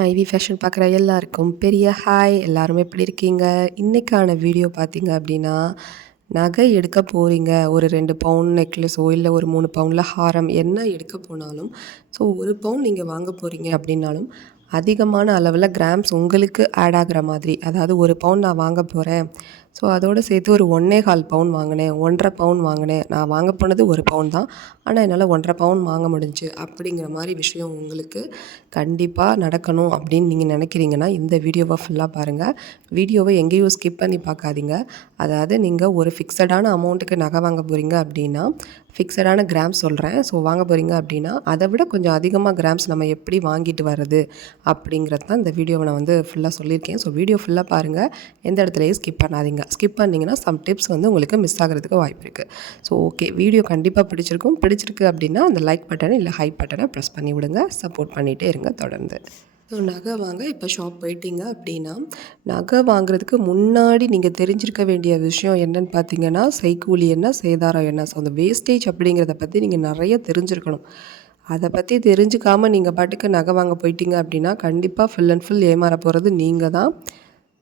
மைவி ஃபேஷன் பார்க்குற எல்லாருக்கும் பெரிய ஹாய். எல்லாரும் எப்படி இருக்கீங்க? இன்றைக்கான வீடியோ பார்த்தீங்க அப்படின்னா, நகை எடுக்க போகிறீங்க. ஒரு 2 பவுன் நெக்லஸோ இல்லை ஒரு 3 பவுனில் ஹாரம் என்ன எடுக்க போனாலும், ஸோ 1 பவுன் நீங்கள் வாங்க போகிறீங்க அப்படின்னாலும் அதிகமான அளவில் கிராம்ஸ் உங்களுக்கு ஆட் ஆகிற மாதிரி, அதாவது 1 பவுன் நான் வாங்க போகிறேன், ஸோ அதோடு சேர்த்து ஒரு 1.25 பவுன் வாங்கினேன், 1.5 பவுன் வாங்கினேன், நான் வாங்க போனது 1 பவுன் தான், ஆனால் என்னால் 1.5 பவுன் வாங்க முடிஞ்சு அப்படிங்கிற மாதிரி விஷயம் உங்களுக்கு கண்டிப்பாக நடக்கணும் அப்படின்னு நீங்கள் நினைக்கிறீங்கன்னா இந்த வீடியோவை ஃபுல்லாக பாருங்கள். வீடியோவை எங்கேயும் ஸ்கிப் பண்ணி பார்க்காதீங்க. அதாவது நீங்கள் ஒரு ஃபிக்ஸடான அமௌண்ட்டுக்கு நகை வாங்க போகிறீங்க அப்படின்னா, ஃபிக்ஸடான கிராம்ஸ் சொல்கிறேன், ஸோ வாங்க போகிறீங்க அப்படின்னா அதை விட கொஞ்சம் அதிகமாக கிராம்ஸ் நம்ம எப்படி வாங்கிட்டு வர்றது அப்படிங்கிறது தான் இந்த வீடியோவை நான் வந்து ஃபுல்லாக சொல்லியிருக்கேன். ஸோ வீடியோ ஃபுல்லாக பாருங்கள், எந்த இடத்துலையும் ஸ்கிப் பண்ணாதீங்க. ஸ்கிப் பண்ணிங்கன்னா சம் டிப்ஸ் வந்து உங்களுக்கு மிஸ் ஆகிறதுக்கு வாய்ப்பு இருக்குது. ஸோ ஓகே, வீடியோ கண்டிப்பாக பிடிச்சிருக்கு அப்படின்னா அந்த லைக் பட்டனை இல்லை ஹை பட்டனை ப்ரெஸ் பண்ணி விடுங்க. சப்போர்ட் பண்ணிகிட்டே இருங்க தொடர்ந்து. ஸோ நகை வாங்க இப்போ ஷாப் போயிட்டீங்க அப்படின்னா, நகை வாங்குறதுக்கு முன்னாடி நீங்கள் தெரிஞ்சிருக்க வேண்டிய விஷயம் என்னன்னு பார்த்தீங்கன்னா, செய்கூலி என்ன, சேதாரம் என்ன. ஸோ அந்த வேஸ்டேஜ் அப்படிங்கிறத பற்றி நீங்கள் நிறைய தெரிஞ்சிருக்கணும். அதை பற்றி தெரிஞ்சுக்காமல் நீங்கள் பாட்டுக்கு நகை வாங்க போயிட்டீங்க அப்படின்னா, கண்டிப்பாக ஃபுல் அண்ட் ஃபுல் ஏமாற போகிறது நீங்கள் தான்.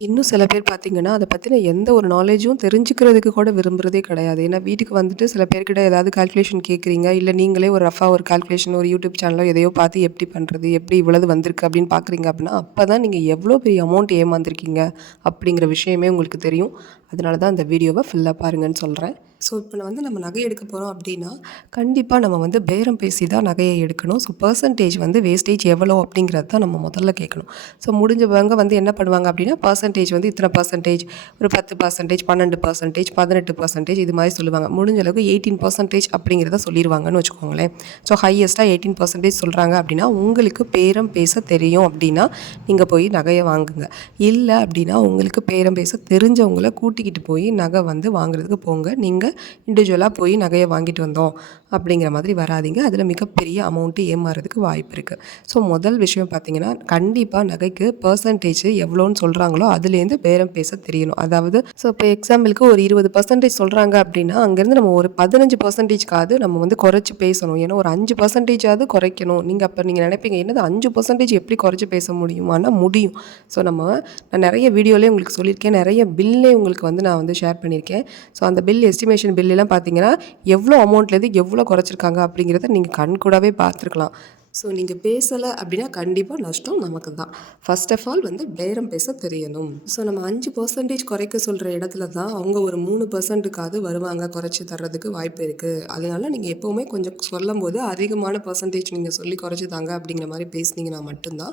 இன்னும் சில பேர் பார்த்திங்கன்னா, அதை பற்றின எந்த ஒரு நாலேஜும் தெரிஞ்சுக்கிறதுக்கு கூட விரும்புகிறதே கிடையாது. ஏன்னா வீட்டுக்கு வந்துட்டு சில பேர்கிட்ட ஏதாவது கால்குலேஷன் கேட்குறீங்க, இல்லை நீங்களே ஒரு ரஃபாக ஒரு கால்குலேஷன் ஒரு யூடியூப் சேனலோ எதையோ பார்த்து எப்படி பண்ணுறது, எப்படி இவ்வளவு வந்திருக்கு அப்படின்னு பார்க்குறீங்க அப்படின்னா, அப்போ தான் நீங்கள் எவ்வளோ பெரிய அமௌண்ட் ஏமாந்துருக்கீங்க அப்படிங்கிற விஷயமே உங்களுக்கு தெரியும். அதனால தான் அந்த வீடியோவை ஃபுல்லாக பாருங்கன்னு சொல்கிறேன். ஸோ இப்போ நம்ம நகை எடுக்க போகிறோம் அப்படின்னா, கண்டிப்பாக நம்ம வந்து பேரம் பேசி தான் நகையை எடுக்கணும். ஸோ பர்சன்டேஜ் வந்து வேஸ்டேஜ் எவ்வளோ அப்படிங்கிறது தான் நம்ம முதல்ல கேட்கணும். ஸோ முடிஞ்சவங்க வந்து என்ன பண்ணுவாங்க அப்படின்னா, பர்சன்டேஜ் வந்து இத்தனை பர்சன்டேஜ், ஒரு 10%, 12%, 18% இது மாதிரி சொல்லுவாங்க. முடிஞ்ச அளவுக்கு 18% அப்படிங்கிறத சொல்லிடுவாங்கன்னு வச்சுக்கோங்களேன். ஸோ ஹையஸ்ட்டாக 18% சொல்கிறாங்க அப்படின்னா, உங்களுக்கு பேரம் பேச தெரியும் அப்படின்னா நீங்கள் போய் நகையை வாங்குங்க. இல்லை அப்படின்னா உங்களுக்கு பேரம் பேச தெரிஞ்சவங்களை கூட்டிக்கிட்டு போய் நகை வந்து வாங்குறதுக்கு போங்க. நீங்கள் இண்டிவிஜுவலாக போய் நகையை வாங்கிட்டு வந்தோம் அப்படிங்கிற மாதிரி வராதிங்க. அதில் மிகப்பெரிய அமௌண்ட்டு ஏமாறதுக்கு வாய்ப்பு இருக்குது. ஸோ முதல் விஷயம் பார்த்திங்கன்னா, கண்டிப்பாக நகைக்கு பர்சன்டேஜ் எவ்வளோன்னு சொல்கிறாங்களோ அதுலேருந்து பேரம் பேச தெரியணும். அதாவது ஸோ இப்போ எக்ஸாம்பிளுக்கு ஒரு 20% சொல்கிறாங்க அப்படின்னா, அங்கேருந்து நம்ம ஒரு 15%காவது நம்ம வந்து குறைச்சி பேசணும். ஏன்னா ஒரு 5%ஆவது குறைக்கணும். நீங்கள் நினைப்பீங்க, என்னது 5% எப்படி குறைச்சி பேச முடியுமானா முடியும். ஸோ நான் நிறைய வீடியோலேயே உங்களுக்கு சொல்லியிருக்கேன், நிறைய பில்லே உங்களுக்கு வந்து நான் வந்து ஷேர் பண்ணியிருக்கேன். ஸோ அந்த பில் எஸ்டிமேஷன் பில்லாம் பார்த்தீங்கன்னா எவ்வளோ அமௌண்ட்லேருந்து எவ்வளோ குறைச்சிருக்காங்க அப்படிங்கிறத நீங்கள் கண்கூடாவே பார்த்துருக்கலாம். ஸோ நீங்கள் பேசலை அப்படின்னா கண்டிப்பாக நஷ்டம் நமக்கு தான். ஃபர்ஸ்ட் ஆஃப் ஆல் வந்து பேரம் பேச தெரியணும். ஸோ நம்ம 5% குறைக்க சொல்கிற இடத்துல தான் அவங்க ஒரு 3%காவது வருவாங்க, குறைச்சி தர்றதுக்கு வாய்ப்பு இருக்குது. அதனால நீங்கள் எப்போவுமே கொஞ்சம் சொல்லும் போது அதிகமான பர்சன்டேஜ் நீங்கள் சொல்லி குறைச்சி தாங்க அப்படிங்கிற மாதிரி பேசுனீங்கன்னா மட்டும்தான்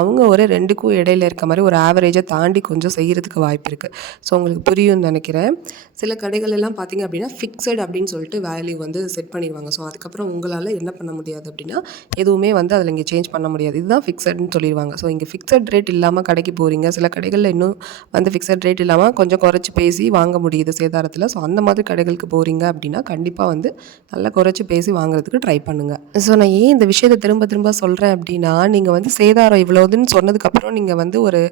அவங்க ஒரு 2க்கும் இடையில இருக்க மாதிரி ஒரு ஆவரேஜை தாண்டி கொஞ்சம் செய்கிறதுக்கு வாய்ப்பு இருக்குது. ஸோ உங்களுக்கு புரியும்னு நினைக்கிறேன். சில கடைகள் எல்லாம் பார்த்திங்க அப்படின்னா ஃபிக்ஸட் அப்படின்னு சொல்லிட்டு வேல்யூ வந்து செட் பண்ணிடுவாங்க. ஸோ அதுக்கப்புறம் உங்களால் என்ன பண்ண முடியாது அப்படின்னா எதுவுமே வந்து அதில் இங்கே சேஞ்ச் பண்ண முடியாது. இதுதான் ஃபிக்ஸட்னு சொல்லிடுவாங்க. ஸோ இங்கே ஃபிக்ஸட் ரேட் இல்லாமல் கடைக்கு போகிறீங்க, சில கடைகளில் இன்னும் வந்து ஃபிக்ஸட் ரேட் இல்லாமல் கொஞ்சம் குறைச்சி பேசி வாங்க முடியுது சேதாரத்தில். ஸோ அந்த மாதிரி கடைகளுக்கு போகிறீங்க அப்படின்னா கண்டிப்பாக வந்து நல்லா குறைச்சி பேசி வாங்குறதுக்கு ட்ரை பண்ணுங்கள். ஸோ நான் ஏன் இந்த விஷயத்தை திரும்ப திரும்ப சொல்கிறேன் அப்படின்னா, நீங்கள் வந்து சேதாரம் இவ்வளோதுன்னு சொன்னதுக்கப்புறம் நீங்கள் வந்து ஒரு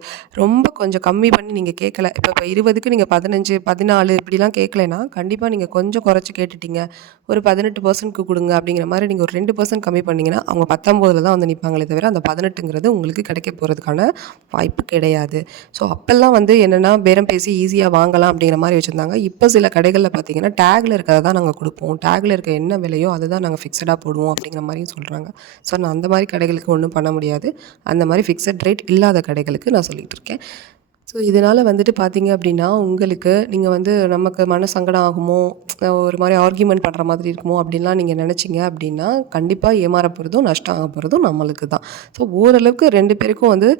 ரொம்ப கொஞ்சம் கம்மி பண்ணி நீங்கள் கேட்கல. இப்போ 20க்கு நீங்கள் 15, 14 இப்படிலாம் கேட்கலைன்னா கண்டிப்பாக நீங்கள் கொஞ்சம் குறைச்சி கேட்டுட்டீங்க, ஒரு 18%க்கு கொடுங்க அப்படிங்கிற மாதிரி நீங்கள் ஒரு 2% கம்மி பண்ணிங்கன்னா அவங்க 19 தான் வந்து நிற்பாங்களே தவிர அந்த 18ங்கிறது உங்களுக்கு கிடைக்க போகிறதுக்கான வாய்ப்பு கிடையாது. ஸோ அப்போல்லாம் வந்து என்னென்னா பேரம் பேசி ஈஸியாக வாங்கலாம் அப்படிங்கிற மாதிரி வச்சுருந்தாங்க. இப்போ சில கடைகளில் பார்த்தீங்கன்னா டேக்கில் இருக்கிறத தான் நாங்கள் கொடுப்போம், டேக்கில் இருக்க என்ன விலையோ அதை தான் நாங்கள் ஃபிக்ஸடாக போடுவோம் அப்படிங்கிற மாதிரியும் சொல்கிறாங்க. ஸோ நான் அந்த மாதிரி கடைகளுக்கு ஒன்றும் பண்ண முடியாது. அந்த மாதிரி ஃபிக்ஸட் ரேட் இல்லாத கடைகளுக்கு நான் சொல்லிகிட்டு இருக்கேன். ஸோ இதனால் வந்துட்டு பார்த்தீங்க அப்படின்னா, உங்களுக்கு நீங்கள் வந்து நமக்கு மன சங்கடம் ஆகுமோ, ஒரு மாதிரி ஆர்கியூமெண்ட் பண்ணுற மாதிரி இருக்குமோ அப்படின்லாம் நீங்கள் நினச்சிங்க அப்படின்னா, கண்டிப்பாக ஏமாற போகிறதும் நஷ்டம் ஆக போகிறதும் நம்மளுக்கு தான். ஸோ ஓரளவுக்கு 2 பேருக்கும் வந்து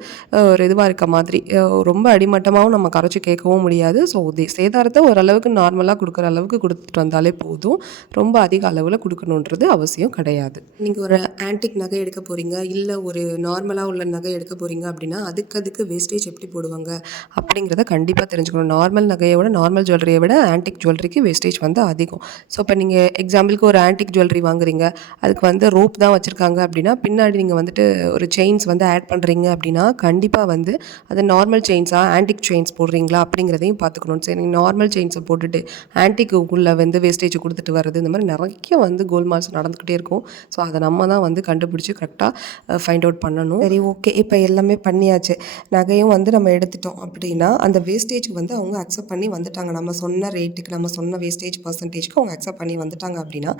ஒரு இதுவாக இருக்க மாதிரி, ரொம்ப அடிமட்டமாகவும் நம்ம கரைச்சி கேட்கவும் முடியாது. ஸோ சேதாரத்தை ஓரளவுக்கு நார்மலாக கொடுக்குற அளவுக்கு கொடுத்துட்டு வந்தாலே போதும். ரொம்ப அதிக அளவில் கொடுக்கணுன்றது அவசியம் கிடையாது. நீங்கள் ஒரு ஆன்டிக் நகை எடுக்க போகிறீங்க, இல்லை ஒரு நார்மலாக உள்ள நகை எடுக்க போகிறீங்க அப்படின்னா அதுக்கு வேஸ்டேஜ் எப்படி போடுவாங்க அப்படிங்கிறத கண்டிப்பாக தெரிஞ்சுக்கணும். நார்மல் நகையோட நார்மல் ஜுவல்லரியை விட ஆன்டிக் ஜுவல்லரிக்கு வேஸ்டேஜ் வந்து அதிகம். ஸோ இப்போ நீங்கள் எக்ஸாம்பிளுக்கு ஒரு ஆன்டிக் ஜுவல்லரி வாங்குறீங்க, அதுக்கு வந்து ரோப் தான் வச்சுருக்காங்க அப்படின்னா, பின்னாடி நீங்கள் வந்துட்டு ஒரு செயின்ஸ் வந்து ஆட் பண்ணுறீங்க அப்படின்னா கண்டிப்பாக வந்து அது நார்மல் செயின்ஸா ஆன்டிக் செயின்ஸ் போடுறீங்களா அப்படிங்கிறதையும் பார்த்துக்கணும். சரி, நீங்கள் நார்மல் செயின்ஸை போட்டுட்டு ஆன்டிக்குள்ளே வந்து வேஸ்டேஜ் கொடுத்துட்டு வர்றது, இந்த மாதிரி நிறைய வந்து கோல்மால்ஸ் நடந்துக்கிட்டே இருக்கும். ஸோ அதை நம்ம தான் வந்து கண்டுபிடிச்சி கரெக்டாக ஃபைண்ட் அவுட் பண்ணணும். சரி, ஓகே, இப்போ எல்லாமே பண்ணியாச்சு, நகையும் வந்து நம்ம எடுத்துட்டோம் அப்படின்னா அந்த வேஸ்டேஜ்க்கு வந்து அவங்க அக்செப்ட் பண்ணி வந்துட்டாங்க. நம்ம சொன்ன ரேட்டுக்கு, நம்ம சொன்ன வேஸ்டேஜ் பர்சன்டேஜ்க்கு அவங்க அக்செப்ட் பண்ணி வந்துட்டாங்க அப்படின்னா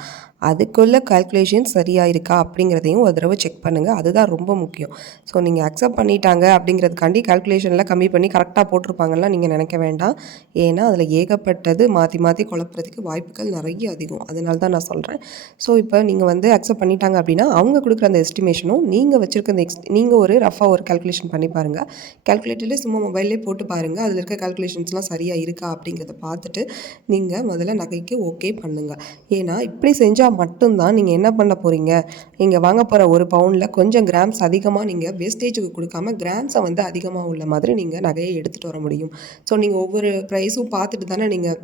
அதுக்குள்ள கால்குலேஷன் சரியாக இருக்கா அப்படிங்கிறதையும் ஒரு தடவை செக் பண்ணுங்கள். அதுதான் ரொம்ப முக்கியம். ஸோ நீங்கள் அக்செப்ட் பண்ணிட்டாங்க அப்படிங்கிறதுக்காண்டி கால்குலேஷனில் கம்மி பண்ணி கரெக்டாக போட்டிருப்பாங்கலாம் நீங்கள் நினைக்க வேண்டாம். ஏன்னா அதில் ஏகப்பட்டது மாற்றி மாற்றி குழப்பறதுக்கு வாய்ப்புகள் நிறைய அதிகம். அதனால தான் நான் சொல்கிறேன். ஸோ இப்போ நீங்கள் வந்து அக்செப்ட் பண்ணிட்டாங்க அப்படின்னா அவங்க கொடுக்குற அந்த எஸ்டிமேஷனும் நீங்கள் வச்சுருக்க அந்த நீங்கள் ஒரு ரஃபாக ஒரு கால்குலேஷன் பண்ணி பாருங்கள். கால்குலேட்டர்லேயே சும்மா மொபைல்லே போட்டு பாருங்கள், அதில் இருக்க கால்குலேஷன்ஸ்லாம் சரியாக இருக்கா அப்படிங்கிறத பார்த்துட்டு நீங்கள் முதல்ல நகைக்கு ஓகே பண்ணுங்கள். ஏன்னா இப்படி செஞ்சால் மட்டும்தான் நீங்கள் என்ன பண்ண போகிறீங்க, நீங்கள் வாங்க போகிற ஒரு பவுனில் கொஞ்சம் கிராம்ஸ் அதிகமாக நீங்கள் வேஸ்டேஜுக்கு கொடுக்காம கிராம்ஸை வந்து அதிகமாக உள்ள மாதிரி நீங்கள் நகையை எடுத்துகிட்டு வர முடியும். ஸோ நீங்கள் ஒவ்வொரு ப்ரைஸும் பார்த்துட்டு தானே நீங்கள்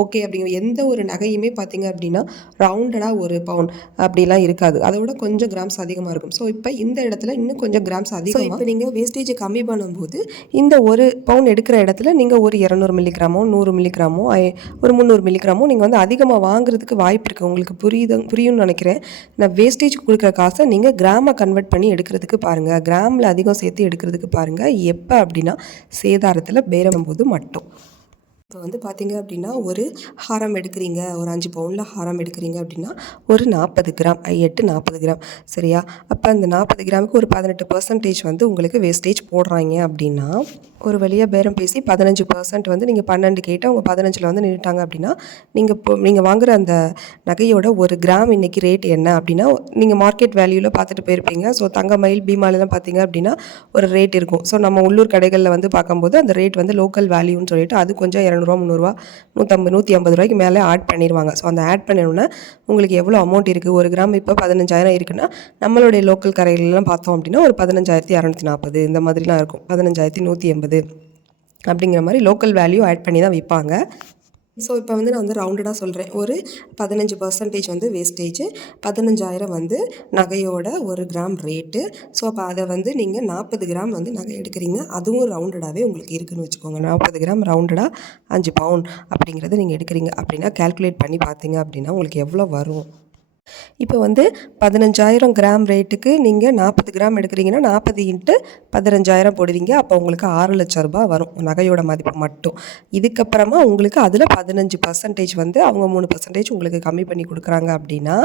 ஓகே அப்படிங்கிற எந்த ஒரு நகையுமே பார்த்தீங்க அப்படின்னா ரவுண்டடாக ஒரு பவுன் அப்படிலாம் இருக்காது, அதை விட கொஞ்சம் கிராம்ஸ் அதிகமாக இருக்கும். ஸோ இப்போ இந்த இடத்துல இன்னும் கொஞ்சம் கிராம்ஸ் அதிகம். இப்போ நீங்கள் வேஸ்டேஜை கம்மி பண்ணும்போது இந்த ஒரு பவுன் எடுக்கிற இடத்துல நீங்கள் ஒரு 200 மில்லிகிராமோ 100 மில்லிகிராமோ ஒரு 300 மில்லிகிராமோ நீங்கள் வந்து அதிகமாக வாங்குறதுக்கு வாய்ப்பு இருக்குது. உங்களுக்கு புரியும்னு நினைக்கிறேன். நான் வேஸ்டேஜ் கொடுக்குற காசை நீங்கள் கிராமை கன்வெர்ட் பண்ணி எடுக்கிறதுக்கு பாருங்கள், கிராமில் அதிகம் சேர்த்து எடுக்கிறதுக்கு பாருங்கள். எப்போ அப்படின்னா சேதாரத்தில் பேரம் போது மட்டும். இப்போ வந்து பார்த்தீங்க அப்படின்னா ஒரு ஹாரம் எடுக்கிறீங்க, ஒரு 5 பவுனில் ஹாரம் எடுக்கிறீங்க அப்படின்னா ஒரு 40 கிராம் 40 கிராம் சரியா? அப்போ அந்த 40 கிராமுக்கு ஒரு 18% வந்து உங்களுக்கு வேஸ்டேஜ் போடுறாங்க அப்படின்னா ஒரு வழியாக பேரம் பேசி 15% வந்து நீங்கள் 12 கேட்டால் அவங்க 15 வந்து நின்றுட்டாங்க அப்படின்னா நீங்கள் வாங்குகிற அந்த நகையோட ஒரு கிராம் இன்றைக்கி ரேட் என்ன அப்படின்னா நீங்கள் மார்க்கெட் வேல்யூவில் பார்த்துட்டு போயிருப்பீங்க. ஸோ தங்கமயில் பீமாலெலாம் பார்த்தீங்க அப்படின்னா ஒரு ரேட் இருக்கும். ஸோ நம்ம உள்ளூர் கடைகளில் வந்து பார்க்கும்போது அந்த ரேட் வந்து லோக்கல் வேல்யூன்னு சொல்லிட்டு அது கொஞ்சம் 200 300 150 ரூபாய்க்கு மேலே ஆட் பண்ணிடுவாங்க. ஸோ அந்த ஆட் பண்ணிடணுன்னா உங்களுக்கு எவ்வளோ அமௌண்ட் இருக்குது, ஒரு கிராம் இப்போ 15,000 இருக்குன்னா நம்மளுடைய லோக்கல் கடைகளெலாம் பார்த்தோம் அப்படின்னா ஒரு 15,240 இந்த மாதிரிலாம் இருக்கும், 15,180 அப்படிங்கிற மாதிரி லோக்கல் வேல்யூ ஆட் பண்ணி தான் விற்பாங்க. ஸோ இப்போ வந்து நான் வந்து ரவுண்டடாக சொல்கிறேன், ஒரு 15% வந்து வேஸ்டேஜ், 15,000 வந்து நகையோட ஒரு கிராம் ரேட்டு. ஸோ அப்போ அதை வந்து நீங்கள் 40 கிராம் வந்து நகை எடுக்கிறீங்க, அதுவும் ரவுண்டடாகவே உங்களுக்கு இருக்குதுன்னு வச்சுக்கோங்க. 40 கிராம் ரவுண்டடாக 5 பவுன் அப்படிங்கிறத நீங்கள் எடுக்கிறீங்க அப்படின்னா கால்குலேட் பண்ணி பார்த்தீங்க அப்படின்னா உங்களுக்கு எவ்வளோ வரும். இப்போ வந்து 15,000 கிராம் ரேட்டுக்கு நீங்கள் 40 கிராம் எடுக்கிறீங்கன்னா 40 × 15,000 போடுவீங்க. அப்போ உங்களுக்கு 6 லட்சம் ரூபாய் வரும் நகையோட மதிப்பு மட்டும். இதுக்கப்புறமா உங்களுக்கு அதில் 15% வந்து அவங்க 3% உங்களுக்கு கம்மி பண்ணி கொடுக்குறாங்க அப்படின்னா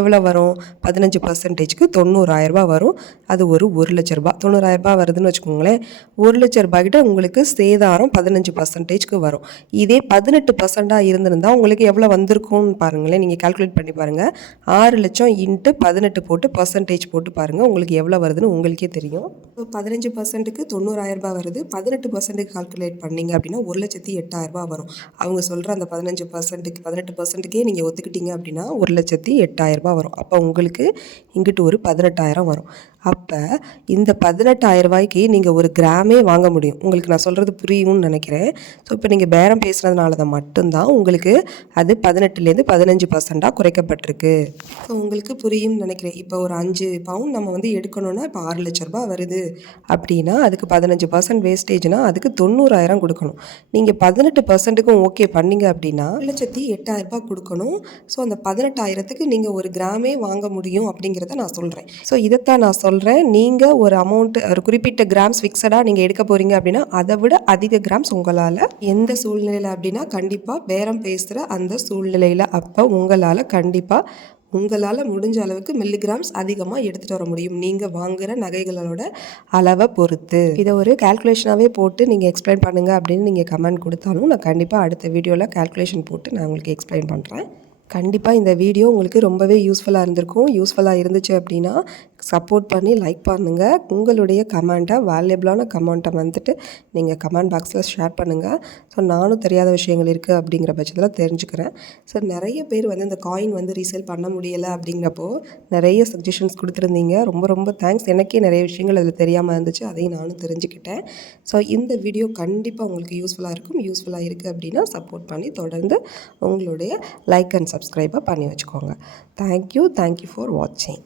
எவ்வளோ வரும், 15%க்கு 90,000 ரூபாய் வரும். அது ஒரு 1 லட்ச ரூபாய், 90,000 ரூபாய் வருதுன்னு வச்சுக்கோங்களேன். 1 லட்ச ரூபாய்கிட்ட உங்களுக்கு சேதாரம் 15%க்கு வரும். இதே 18% இருந்திருந்தால் உங்களுக்கு எவ்வளோ வந்திருக்கும்னு பாருங்களேன், நீங்கள் கால்குலேட் பண்ணி பாருங்கள். 6 லட்சம் × 18 போட்டு பர்சன்டேஜ் போட்டு பாருங்கள், உங்களுக்கு எவ்வளோ வருதுன்னு உங்களுக்கே தெரியும். 15%க்கு 90,000 ரூபாய் வருது, 18%க்கு கால்குலேட் பண்ணிங்க அப்படின்னா 1,08,000 ரூபாய் வரும். அவங்க சொல்கிற அந்த 15%க்கு 18%க்கே நீங்கள் ஒத்துக்கிட்டீங்க அப்படின்னா 1,08,000 ரூபாய் வரும். அப்போ உங்களுக்கு இங்கிட்டு ஒரு 18,000 வரும். அப்போ இந்த 18,000 ரூபாய்க்கு நீங்கள் ஒரு கிராமே வாங்க முடியும். உங்களுக்கு நான் சொல்கிறது புரியும்னு நினைக்கிறேன். ஸோ இப்போ நீங்கள் பேரம் பேசுனதுனால தான் மட்டும்தான் உங்களுக்கு அது 18லேருந்து 15% குறைக்கப்பட்டிருக்கு. ஸோ உங்களுக்கு புரியும்னு நினைக்கிறேன். இப்போ ஒரு 5 பவுன் நம்ம வந்து எடுக்கணும்னா இப்போ 6 லட்ச ரூபாய் வருது அப்படின்னா அதுக்கு 15% வேஸ்டேஜ்னால் அதுக்கு 90,000 கொடுக்கணும். நீங்கள் 18%க்கும் ஓகே பண்ணிங்க அப்படின்னா 1,08,000 ரூபாய் கொடுக்கணும். ஸோ அந்த 18,000க்கு நீங்கள் ஒரு கிராமே வாங்க முடியும் அப்படிங்கிறத நான் சொல்கிறேன். ஸோ இதைத்தான் நான் சொல்கிறேன். நீங்கள் ஒரு அமௌண்ட் ஒரு குறிப்பிட்ட கிராம்ஸ் ஃபிக்ஸடாக நீங்கள் எடுக்க போகிறீங்க அப்படின்னா அதை விட அதிக கிராம்ஸ் உங்களால் எந்த சூழ்நிலையில் அப்படின்னா கண்டிப்பாக பேரம் பேசுகிற அந்த சூழ்நிலையில் அப்போ உங்களால் முடிஞ்ச அளவுக்கு மில்லிகிராம்ஸ் அதிகமாக எடுத்துகிட்டு வர முடியும், நீங்கள் வாங்குகிற நகைகளோட அளவை பொறுத்து. இதை ஒரு கால்குலேஷனாகவே போட்டு நீங்கள் எக்ஸ்பிளைன் பண்ணுங்கள் அப்படின்னு நீங்கள் கமெண்ட் கொடுத்தாலும் நான் கண்டிப்பாக அடுத்த வீடியோவில் கால்குலேஷன் போட்டு நான் உங்களுக்கு எக்ஸ்பிளைன் பண்ணுறேன். கண்டிப்பாக இந்த வீடியோ உங்களுக்கு ரொம்பவே யூஸ்ஃபுல்லாக இருந்திருக்கும். யூஸ்ஃபுல்லாக இருந்துச்சு அப்படின்னா சப்போர்ட் பண்ணி லைக் பண்ணுங்கள். உங்களுடைய கமெண்ட்டை வேல்யூபிளான கமெண்ட்டை வந்துட்டு நீங்கள் கமெண்ட் பாக்ஸில் ஷேர் பண்ணுங்கள். ஸோ நானும் தெரியாத விஷயங்கள் இருக்குது அப்படிங்கிற பட்சத்தில் தெரிஞ்சுக்கிறேன். ஸோ நிறைய பேர் வந்து இந்த காயின் வந்து ரீசேல் பண்ண முடியலை அப்படிங்கிறப்போ நிறைய சஜஷன்ஸ் கொடுத்துருந்தீங்க. ரொம்ப ரொம்ப தேங்க்ஸ். எனக்கே நிறைய விஷயங்கள் அதில் தெரியாமல் இருந்துச்சு. அதையும் நானும் தெரிஞ்சுக்கிட்டேன். ஸோ இந்த வீடியோ கண்டிப்பாக உங்களுக்கு யூஸ்ஃபுல்லாக இருக்கும். யூஸ்ஃபுல்லாக இருக்குது அப்படின்னா சப்போர்ட் பண்ணி தொடர்ந்து உங்களுடைய லைக் அண்ட் சப்ஸ்கிரைபை பண்ணி வச்சுக்கோங்க. தேங்க்யூ ஃபார் வாட்சிங்.